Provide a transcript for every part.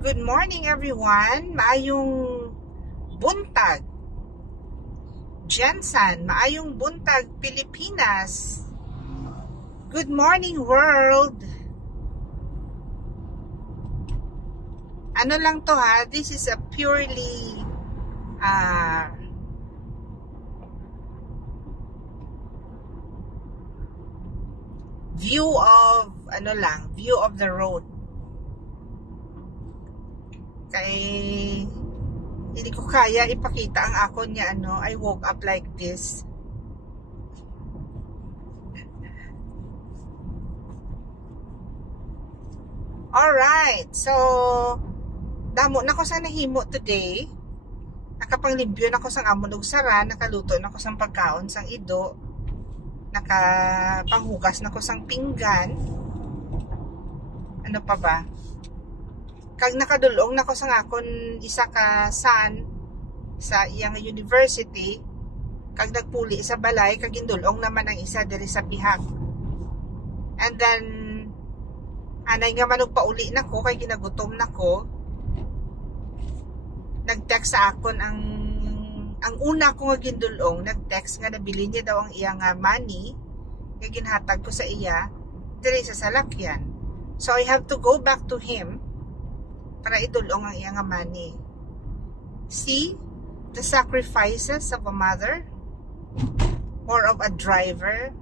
Good morning everyone. Maayong buntag. Jensen, maayong buntag Pilipinas. Good morning world. Ano lang to ha, this is a purely view of the road. Kay hindi ko kaya ipakita ang akon nga I woke up like this. Alright, so damo na ko sa nahimo today. Nakapanglimpyo na ko sang amon ug sara, nakaluto na ko sang pagkaon sang ido. Nakapanghugas na ko sang pinggan. Ano pa ba? Kag nakadulong na ko sang akon isa ka son sa iyang university, kag nagpuli sa balay, kag indulong naman ang isa diri sa pihak. And then anay nga man pauli na ko kay ginagutom na ko. Nag-text sa akon ang una ko nga gindulong, nag-text nga nabili niya daw ang iyang money, kay ginhatag ko sa iya diri sa salakyan. So I have to go back to him para idulong ang iyang money. See the sacrifices of a mother or of a driver.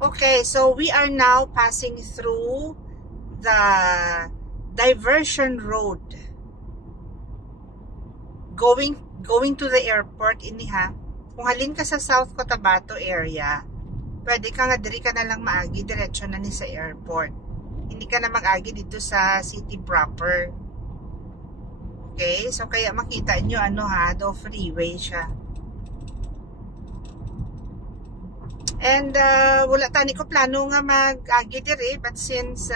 Okay, so we are now passing through the diversion road going to the airport iniha. Kung halin ka sa South Cotabato area, pwede ka nga diri ka na lang maagi, diretso na ni sa airport. Hindi ka na mag-agi dito sa city proper. Okay? So, kaya makita nyo, do freeway siya. And, wala tani ko plano nga mag-agi diri, but since,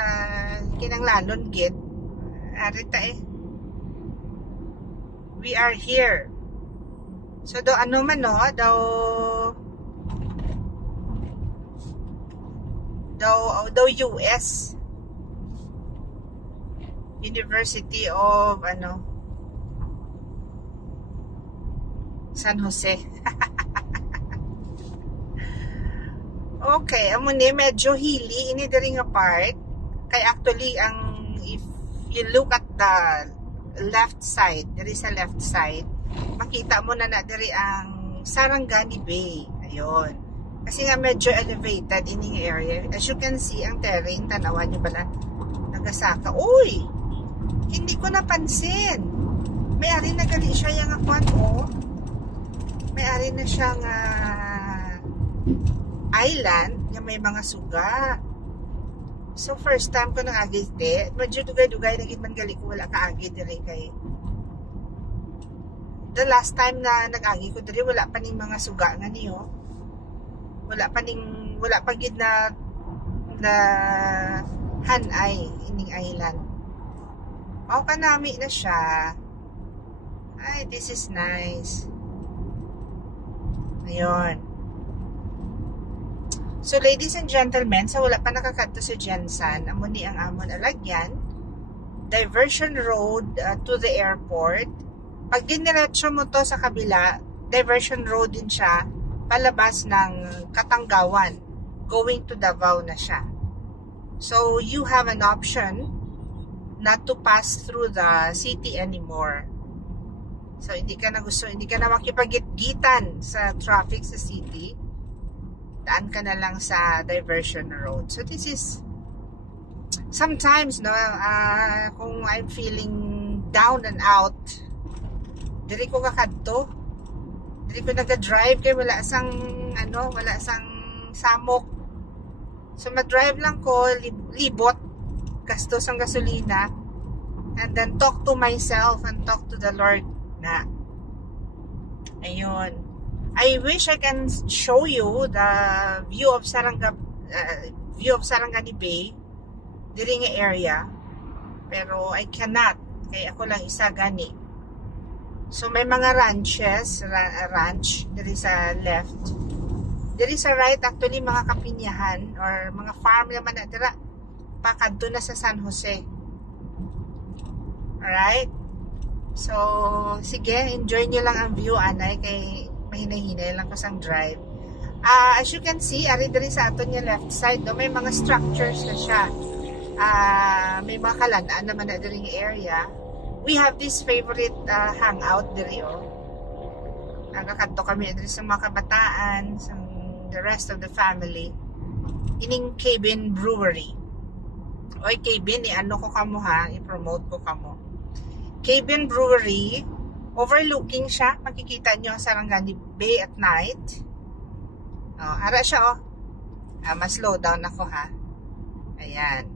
kinanglalon gid, arita we are here. So, do daw US University of San Jose. Okay, amo ni medyo hilly ini diri nga part. Kay actually if you look at the left side, diri sa left side, makita mo na diri ang Sarangani Bay. Ayun. Kasi nga medyo elevated ini area. As you can see, ang terrain, tanawan nyo pala, nagasaka. Uy! Hindi ko napansin. May-ari na gali siya yung akwan, May-ari na siyang island na may mga suga. So, first time ko nang-agite. Medyo dugay-dugay naging man gali ko wala ka-agi diri kay. The last time na nag-agi ko diri, wala pa ning mga suga nga niyo. Wala pa gid na hanay ining island. Kanami na siya. Ay, this is nice. Ayun. So, ladies and gentlemen, sa wala pa nakakadto sa Jensen, amo ni ang amon alagyan, diversion road to the airport. Pag diniretso mo to sa kabila, diversion road din siya, palabas ng Katanggawan, going to Davao na siya. So, you have an option not to pass through the city anymore. So, hindi ka na makipagitgitan sa traffic sa city. Daan ka na lang sa diversion road. So, this is sometimes, kung I'm feeling down and out, diri ko kakadto. Diri ko nag-drive kay wala sang samok. So mag-drive lang ko, libot, gastos ang gasolina, and then talk to myself and talk to the Lord na. Ayun. I wish I can show you the view of Sarangani Bay diri nga area, pero I cannot kay ako lang isa gani. So may mga ranch diri sa left. Diri sa right actually mga kapinyahan or mga farm naman na dira pakadto na sa San Jose. Alright? So, sige, enjoy nyo lang ang view, anay, kay mahinahinay lang ko sang drive. As you can see, ari diri sa aton yung left side, no, may mga structures na siya. May mga kalandaan naman na diri yung area. We have this favorite hangout diri, oh. Nagkakadto kami diri sa mga kabataan, sa the rest of the family. Ining Cabin Brewery. Oy, Cabin, ano ko kamo ha, i-promote ko kamo. Cabin Brewery, overlooking siya. Makikita nyo sa Sarangani Bay at night. Oh, ara siya, oh. Mas slow down ako, ha. Ayan.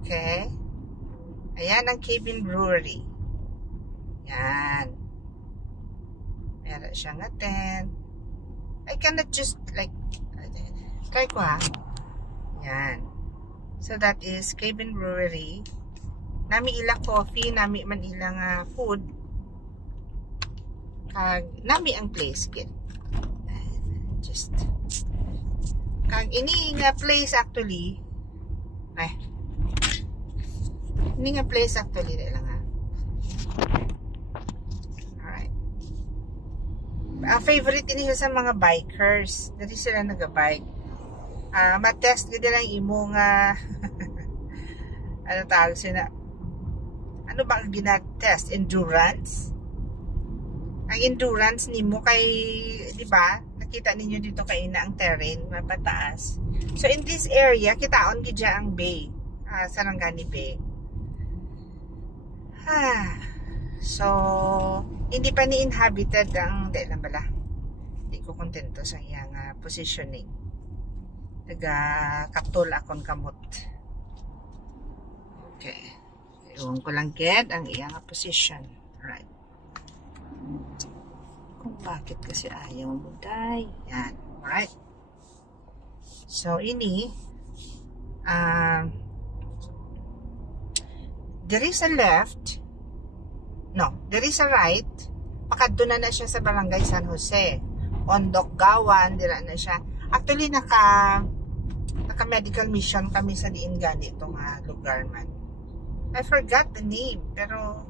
Okay. Ayan ang Cabin Brewery. Ayan. Meron siyang attend. I cannot just, like, try ko, ha. Ayan. So, that is Cabin Brewery. Nami ilang coffee, nami man ilang food. Nami ang place kid. Just kag ini nga place actually. Ini nga place actually lang ha. Alright. Favorite ini sa mga bikers. Dali sila naga-bike. Ma-test gid lang imo nga ano tawag sila? Ano ba ang ginatest? Endurance? Ang endurance nimo kay, di ba? Nakita ninyo dito kay na ang terrain, mapataas. So in this area, kitaon gidya ang bay, Sarangani Bay. So hindi pa ni inhabited ang, di lang bala. Hindi ko kontento sa iyang positioning. Kaptul akon kamot. Okay. Iwan ko lang get ang iyang position. Right. Kung bakit kasi ayaw mo day. Yan. Alright. So, ini there is a left. No, there is a right. Pakadto na siya sa Barangay San Jose. Ondok Gawan, dira na siya. Actually, naka medical mission kami sa diin gani itong lugar man. I forgot the name, pero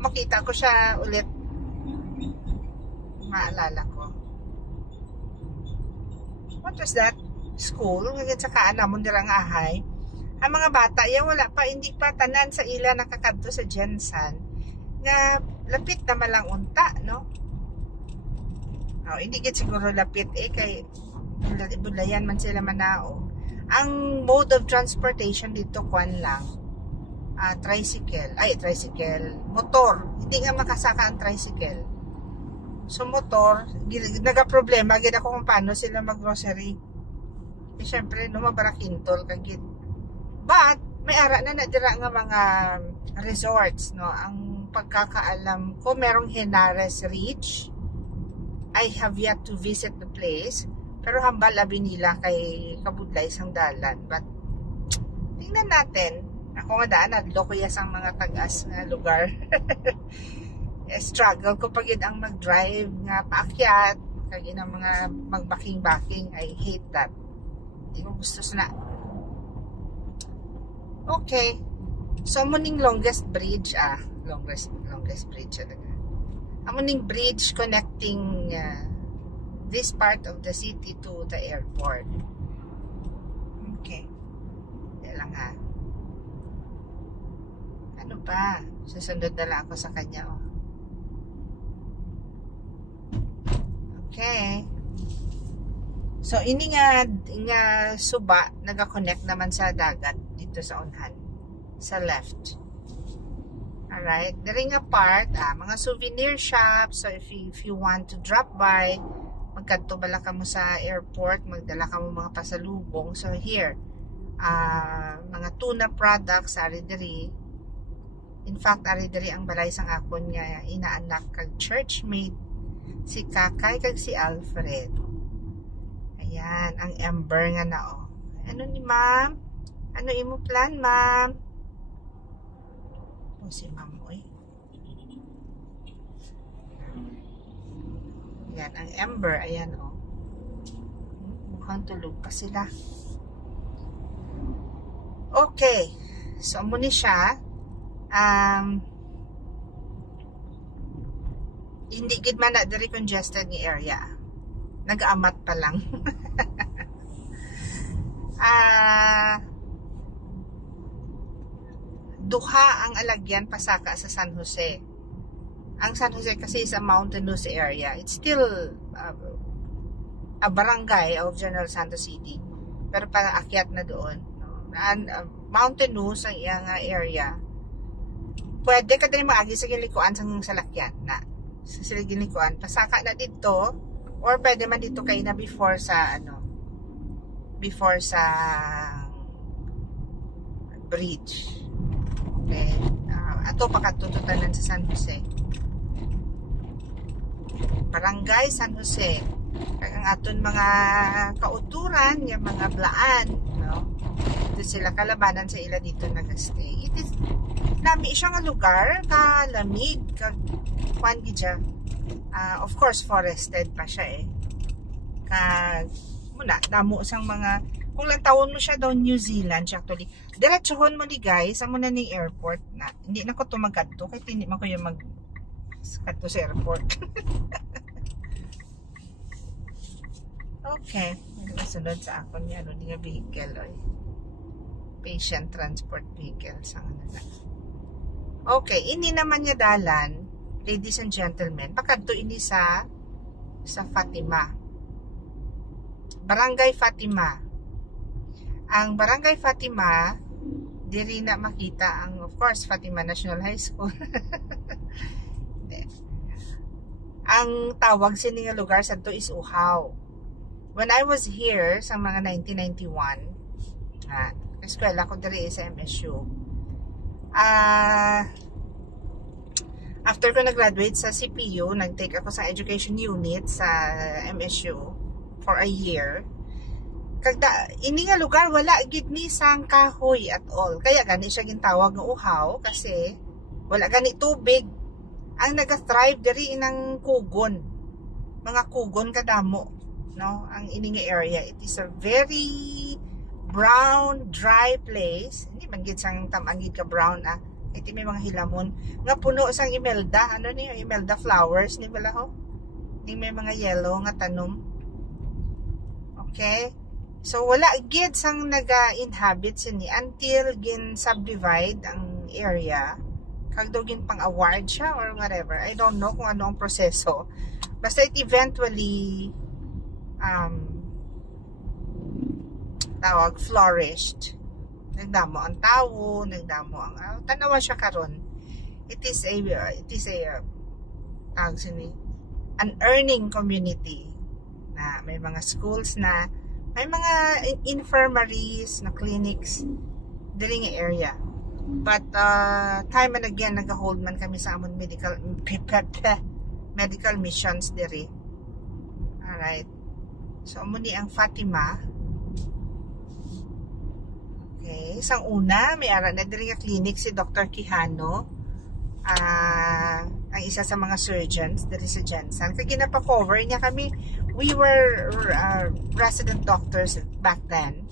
makita ko siya ulit, maalala ko. What was that? School? Ngayon sa kaanamon dirang ahay. Ang mga bata, wala pa, hindi pa tanan sa ila nakakadto sa Jensan. Nga, lapit na malang unta, no? Oh, hindi git siguro lapit, kay bulayan man sila manao. Ang mode of transportation dito, kwan lang. Tricycle, motor, hindi nga makasaka ang tricycle. So motor, nagaproblema gid ako kung paano sila maggrocery. Syempre mabarakintol kagid. But may ara na nadira nga mga resorts, no. Ang pagkakaalam ko merong Henares Ridge. I have yet to visit the place, pero hambal abi nila kay kabudlay sang dalan. But tingnan natin. Ako nga daan, adlo ko yasang mga tagas nga lugar. Struggle ko pagid ang mag-drive nga paakyat, kagin ang mga magbaking-baking. I hate that. Hindi mo gusto na. Okay. So, muning longest bridge, longest bridge talaga. Muning bridge connecting this part of the city to the airport. Okay. Yan lang ha. Ano pa? Susunod na lang ako sa kanya, oh. Okay. So, ini nga suba, naga-connect naman sa dagat dito sa unhan. Sa left. Alright. Dari nga part, mga souvenir shops. So, if you want to drop by, magkadto bala ka mo sa airport, magdala ka mo mga pasalubong. So, here, mga tuna products, ari diri. In fact, ari diri ang balay sang akon nga inaanak kag churchmate, si Kakay kag si Alfred. Ayan, ang Ember nga na, oh. Ano ni ma'am? Ano imo plan, ma'am? Oh, si ma'am, oy. Ayan, ang Ember, ayan, oh. Mukhang tulog pa sila. Okay. So, muna siya. hindi gid man na diri congested ni area, nag-amat pa lang. Duha ang alagyan pasaka sa San Jose. Ang San Jose kasi is a mountainous area. It's still a barangay of General Santos City, pero paakyat na doon. Mountainous ang iyang area. Pwede ka din maagi sa gilikuan sa salakyan na sa gilikuan pasaka na dito, or pwede man dito kay na before sa bridge. Okay. Ato pakatututan sa San Jose, Barangay San Jose. Ang aton mga kauturan, yung mga blaan, no? Ito sila kalabanan sa ila dito nag-stay. It is lami siya nga lugar, kalamig, kwan gidya. Of course forested pa siya muna damo sang mga, kung lang tawon mo siya daw New Zealand siya actually. Diretsohon mo ni guys, amo na ning airport na. Hindi na ko tumagadto kay hindi man ko yung kadto sa airport. Okay, sunod sa akon niya nga vehicle patient transport vehicle sang na. Okay, ini naman niya dalan, ladies and gentlemen, pakadto ini sa Fatima. Barangay Fatima. Ang Barangay Fatima, diri na makita ang, of course, Fatima National High School. Ang tawag sa nga lugar sa to is Uhaw. When I was here sa mga 1991, eskwela ko diri sa MSU. After ko nag-graduate sa CPU, nag-take ako sa education unit sa MSU for a year. Ini nga lugar wala gid ni sang kahoy at all. Kaya gani siya gintawag nga Uhaw kasi wala gani tubig. Ang naga-thrive diri inang kugon. Mga kugon kadamo, no? Ang ini nga area, it is a very brown, dry place. Hindi man gid sang tamangid ka brown iti may mga hilamon nga puno sang imelda. Ano ni imelda flowers ni bala ho? Ni may mga yellow nga tanom. Okay? So wala gid sang naga-inhabit sini until gin subdivide ang area. Kag daw gin pang award siya or whatever. I don't know kung ano ang proseso. Basta it eventually flourished. Nagdamo ang tao, nagdamo ang tanawa siya karon. It is an earning community na may mga schools na, may mga infirmaries na clinics diri nga area. But time and again nag-hold man kami sa amon medical missions diri. Alright. So muni ang Fatima. Okay, isang una, may ara na diri nga clinic si Dr. Quijano. Ang isa sa mga surgeons diri sa Jensen. Kaya ginapa-cover niya kami. We were resident doctors back then.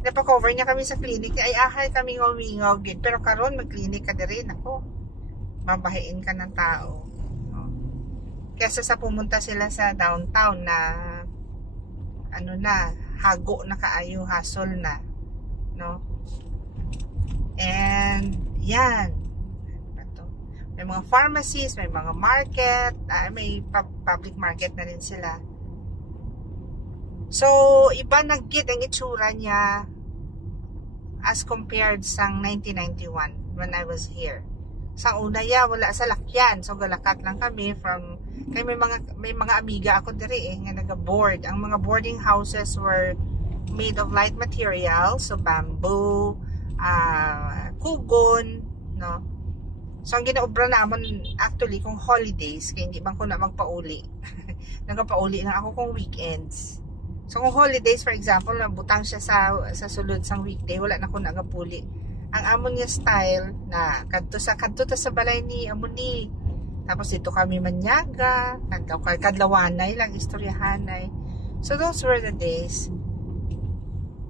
Napa-cover niya kami sa clinic. Ay ahay kami ngawingaw gid. Pero karon mag-clinic ka diri, nako. Mabahiin ka ng tao. No? Kesa sa pumunta sila sa downtown na hago na kaayo, hassle na. No? And yan. May mga pharmacies, may mga market, may public market na rin sila. So, iba nag-get ang itsura niya as compared sa 1991 when I was here. Sa una wala sa lakyan. So, galakat lang kami from, kaya may mga amiga ako diri nga naga-board. Ang mga boarding houses were made of light materials, so bamboo, kugon, no? So, ang ginaobra naman, actually, kung holidays, kaya hindi bang ko na magpauli. Nagpauli na ako kung weekends. So, kung holidays, for example, nabutang siya sa sulod sang weekday, wala na ko nagapuli. Ang amon niya style, na kadto sa balay ni amoni. Tapos, dito kami manyaga, kadlawanay lang, istoryahanay. So, those were the days.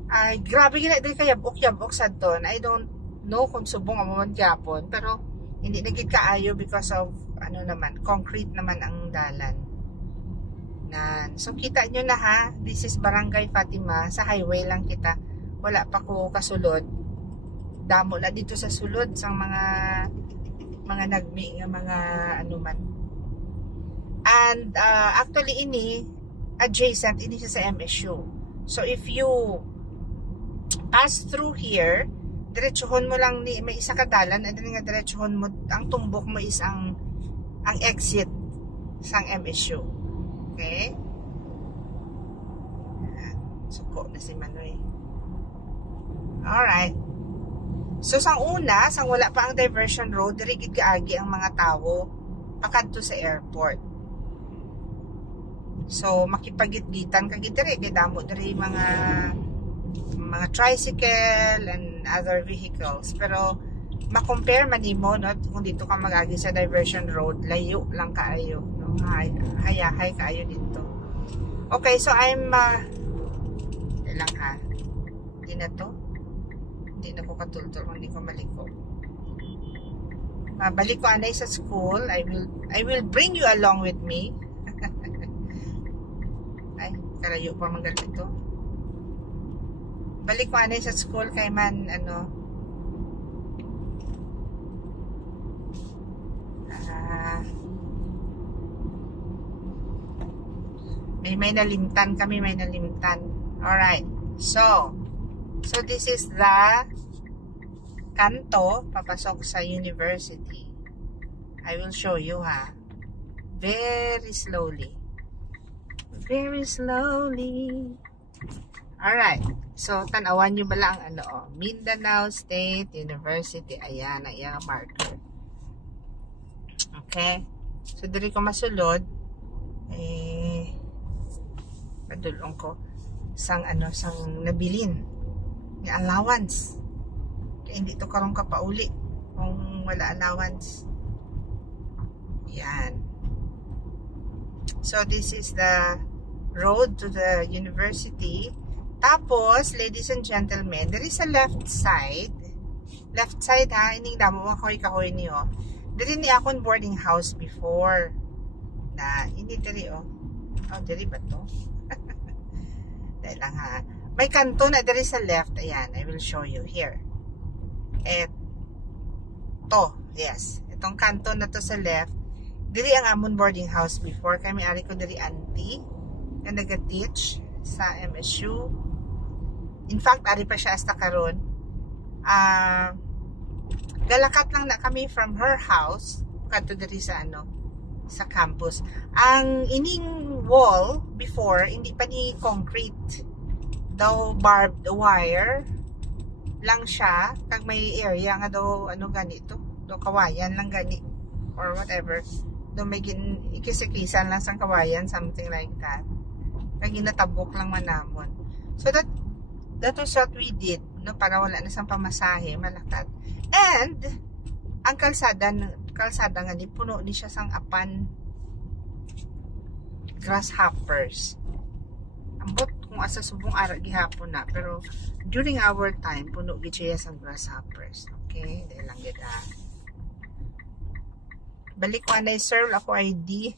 Ay, grabe gina, dahil kayabok sa doon. I don't know kung subong ang mga Japon, pero Hindi na gid kaayo because of ano naman, concrete naman ang dalan. So kita nyo na ha, this is Barangay Fatima, sa highway lang kita. Wala pa ko kasulod. Damo na dito sa sulod sang mga nagmi nga mga ano man. And actually ini adjacent ini siya sa MSU. So if you pass through here, diretsuhon mo lang ni may isa ka dalan, and nga diretsuhon mo ang tumbok mo is ang exit sang MSU. Okay? Suko na si Manoy. Alright. So sang una, sang wala pa ang diversion road, diri gid kaagi ang mga tawo pakadto sa airport. So makipagitgitan ka gid diri, kay damo diri mga tricycle and other vehicles. Pero ma-compare man nimo no kung dito ka magagi sa diversion road, layo lang kaayo, no? Hayahay kaayo dito. Okay, so I'm lang ha. Hindi na to. Hindi na ko katultol kung hindi ko maliko. Balik ko anay sa school. I will bring you along with me. Ay, karayo pa mga dito. Balik ko anay sa school kay man ano. May nalimtan kami, may nalimtan. Alright, so this is the kanto papasok sa university. I will show you ha. Very slowly. Very slowly. Alright, so tanawan nyo ba lang ano, Mindanao State University. Ayan, ayan ang marker. Okay, so diri ko masulod padulong ko sang nabilin ni allowance, kaya hindi to karong kapauli kung wala allowance. Yan. So this is the road to the university. Tapos ladies and gentlemen, there is a left side ha, ining damo mga kahoy niyo. Diri ni akong boarding house before na hindi diri diri ba to? Dahil lang ha. May kanto na diri sa left. Ayan, I will show you here. Yes. Itong kanto na to sa left. Diri ang amon boarding house before. Kami ari ko diri auntie na nag-teach sa MSU. In fact, ari pa siya hasta karon. Galakat lang na kami from her house kadto diri sa sa campus. Ang ining wall before hindi pa ni concrete, daw barbed wire lang siya, kag may area nga daw ganito, daw kawayan lang gani or whatever, daw may ikisikisan lang sang kawayan, something like that, kag ginatabok lang manamon. So that was what we did, no, para wala na sang pamasahe, malakat. And ang kalsada nga ni puno ni siya sang apan grasshoppers. Ambot kung asa subong ara gihapon na, pero during our time puno gid siya sang grasshoppers. Okay, dahil lang gid ha. Balik ko anay sir, ako ID.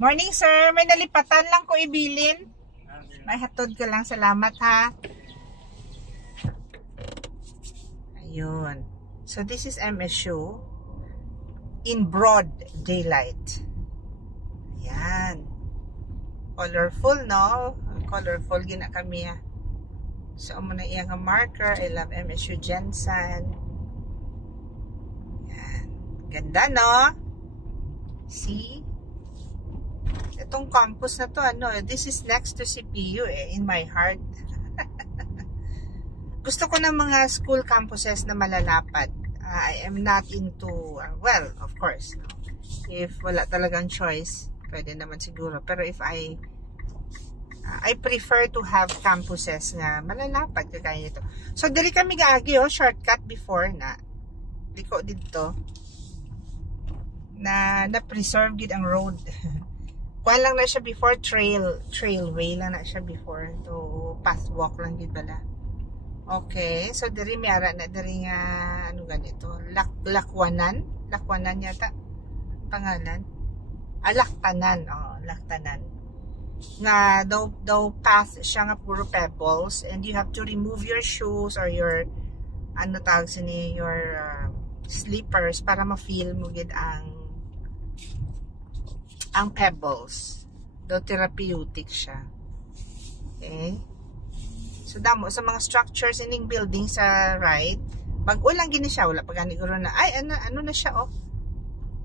Morning sir, may nalipatan lang ko ibilin. May hatod ka lang, salamat ha. Ayun. So this is MSU in broad daylight. Ayan. Colorful, no? Colorful gina kami ha. So muna iyang marker. I love MSU Jensen. Ayan. Ganda, no? See? Itong campus na to, this is next to CPU in my heart. Gusto ko ng mga school campuses na malalapad. I am not into, well, of course, no? If wala talagang choice, pwede naman siguro. Pero if I prefer to have campuses na malalapad, kagaya nito. So, dali kami gaagi, shortcut before na. Diko dito. Na preserve gid ang road. Kuha lang na siya before trailway lang na siya before to pathwalk lang gid bala. Okay, so diri may ara na diri nga ano ganito, Lakwanan yata pangalan. Laktanan, Laktanan. Nga daw path siya nga puro pebbles and you have to remove your shoes or your ano tawag sini your slippers para ma-feel mo gid ang pebbles. Daw therapeutic siya. Okay? So damo sa mga structures ining building sa right, bag-o lang gini siya, wala pa gani guro na ay ano na siya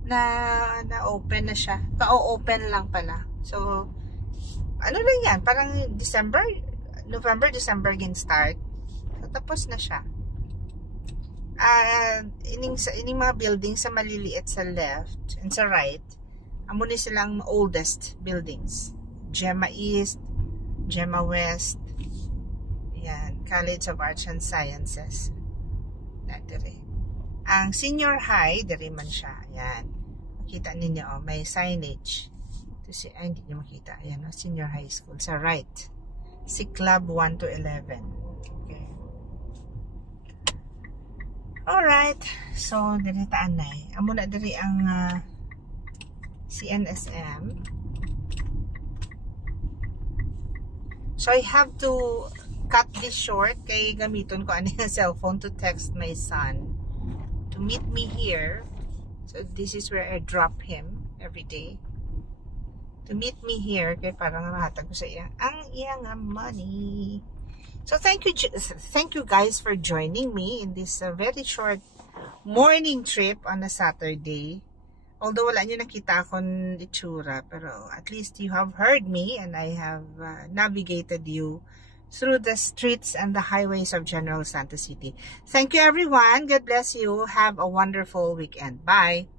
na open na siya. Ka-open lang pala. So ano lang yan, parang November, December gin start. So, tapos na siya. Ining mga buildings sa maliliit sa left and sa right, amo ni silang oldest buildings. Gemma East, Gemma West, yan, College of Arts and Sciences. Dere. Ang senior high, dere man siya. Yan. Makita ninyo, may signage. Hindi nyo makita. Ayan, senior high school. Sa right. Si Club 1 to 11. Okay. Alright. So, diri taan na eh. Amo na diri ang CNSM. So, I have to cut this short kay gamiton ko ani nga cellphone to text my son to meet me here. So, this is where I drop him every day. To meet me here kay parang mahatag ko sa iya ang iyang money. So thank you guys for joining me in this very short morning trip on a Saturday. Although wala nyo nakita akong itsura, pero at least you have heard me and I have navigated you through the streets and the highways of General Santos City. Thank you everyone. God bless you. Have a wonderful weekend. Bye.